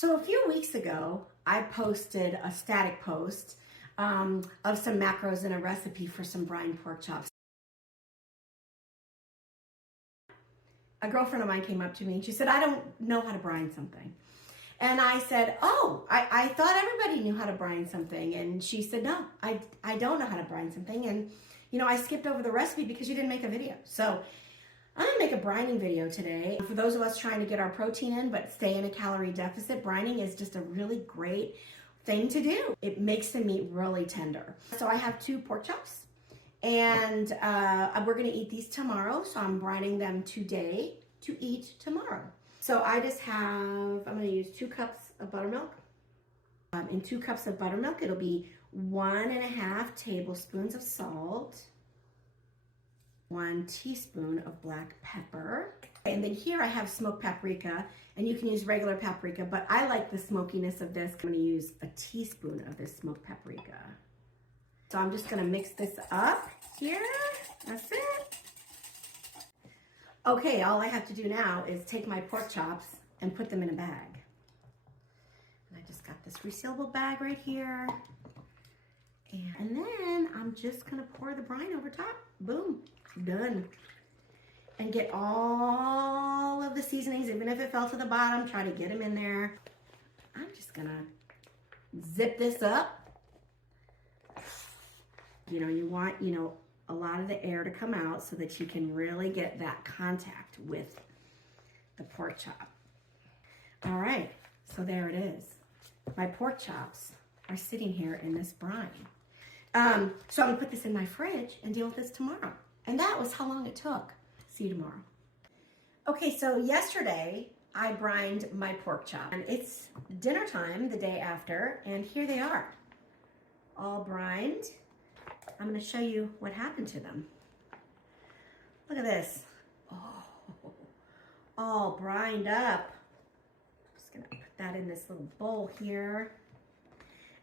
So a few weeks ago, I posted a static post of some macros and a recipe for some brine pork chops. A girlfriend of mine came up to me and she said, I don't know how to brine something. And I said, oh, I thought everybody knew how to brine something. And she said, no, I don't know how to brine something. And, you know, I skipped over the recipe because you didn't make a video. So I'm gonna make a brining video today. For those of us trying to get our protein in but stay in a calorie deficit, brining is just a really great thing to do. It makes the meat really tender. So I have 2 pork chops and we're gonna eat these tomorrow. So I'm brining them today to eat tomorrow. So I just have, I'm gonna use 2 cups of buttermilk. In 2 cups of buttermilk, it'll be 1.5 tablespoons of salt, 1 teaspoon of black pepper. And then here I have smoked paprika, and you can use regular paprika, but I like the smokiness of this. I'm gonna use a teaspoon of this smoked paprika. So I'm just gonna mix this up here, that's it. Okay, all I have to do now is take my pork chops and put them in a bag. And I just got this resealable bag right here. And then I'm just gonna pour the brine over top. Boom, done. And get all of the seasonings, even if it fell to the bottom, try to get them in there. I'm just gonna zip this up. You know, you want, a lot of the air to come out so that you can really get that contact with the pork chop. All right, so there it is. My pork chops are sitting here in this brine. So I'm gonna put this in my fridge and deal with this tomorrow. And that was how long it took. See you tomorrow. Okay, so yesterday I brined my pork chop and it's dinner time the day after, and here they are, all brined. I'm gonna show you what happened to them. Look at this. Oh, all brined up. Just gonna put that in this little bowl here.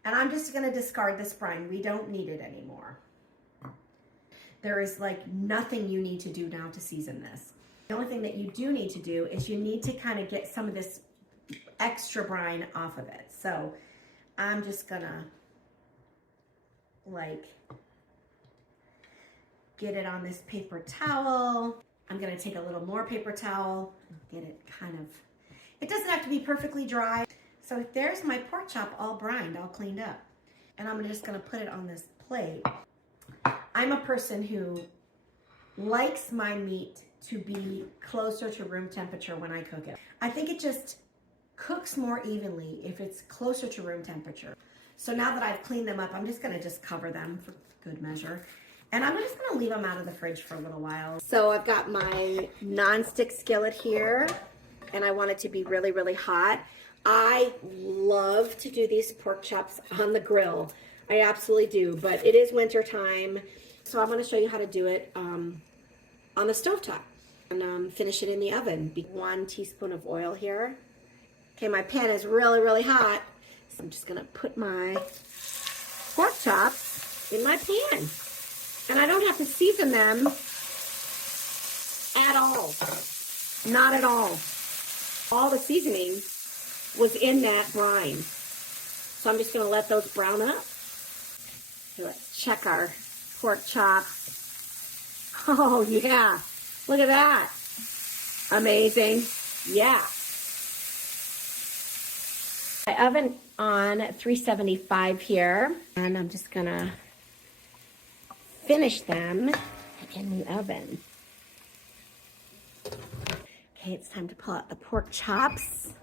And I'm just gonna discard this brine. We don't need it anymore. There is like nothing you need to do now to season this. The only thing that you do need to do is you need to kind of get some of this extra brine off of it. So I'm just gonna get it on this paper towel. I'm gonna take a little more paper towel, get it it doesn't have to be perfectly dry. So there's my pork chop all brined, all cleaned up. And I'm just gonna put it on this plate. I'm a person who likes my meat to be closer to room temperature when I cook it. I think it just cooks more evenly if it's closer to room temperature. So now that I've cleaned them up, I'm just gonna cover them for good measure. And I'm just gonna leave them out of the fridge for a little while. So I've got my nonstick skillet here, and I want it to be really, really hot. I love to do these pork chops on the grill. I absolutely do, but it is winter time. So I'm gonna show you how to do it on the stovetop and finish it in the oven. 1 teaspoon of oil here. Okay, my pan is really, really hot. So I'm just gonna put my pork chops in my pan. And I don't have to season them at all. Not at all. All the seasoning was in that brine. So I'm just gonna let those brown up. So let's check our pork chops. Oh yeah, look at that. Amazing, yeah. My oven on 375 here, and I'm just gonna finish them in the oven. Okay, it's time to pull out the pork chops.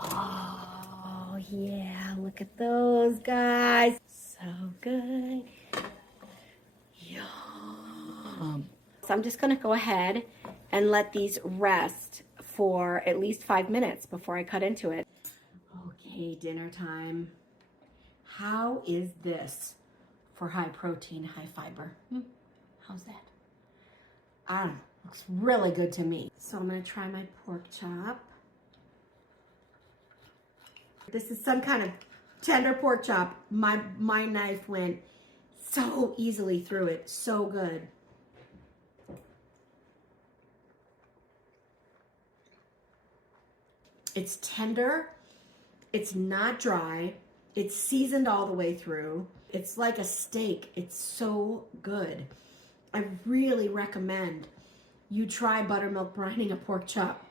Oh yeah, look at those guys. So good. Yum. So I'm just gonna go ahead and let these rest for at least 5 minutes before I cut into it. Okay, dinner time. How is this for high protein, high fiber? How's that? I don't know, looks really good to me. So I'm gonna try my pork chop. This is some kind of tender pork chop. My knife went so easily through it, so good. It's tender, It's not dry. It's seasoned all the way through. It's like a steak. It's so good. I really recommend you try buttermilk brining a pork chop.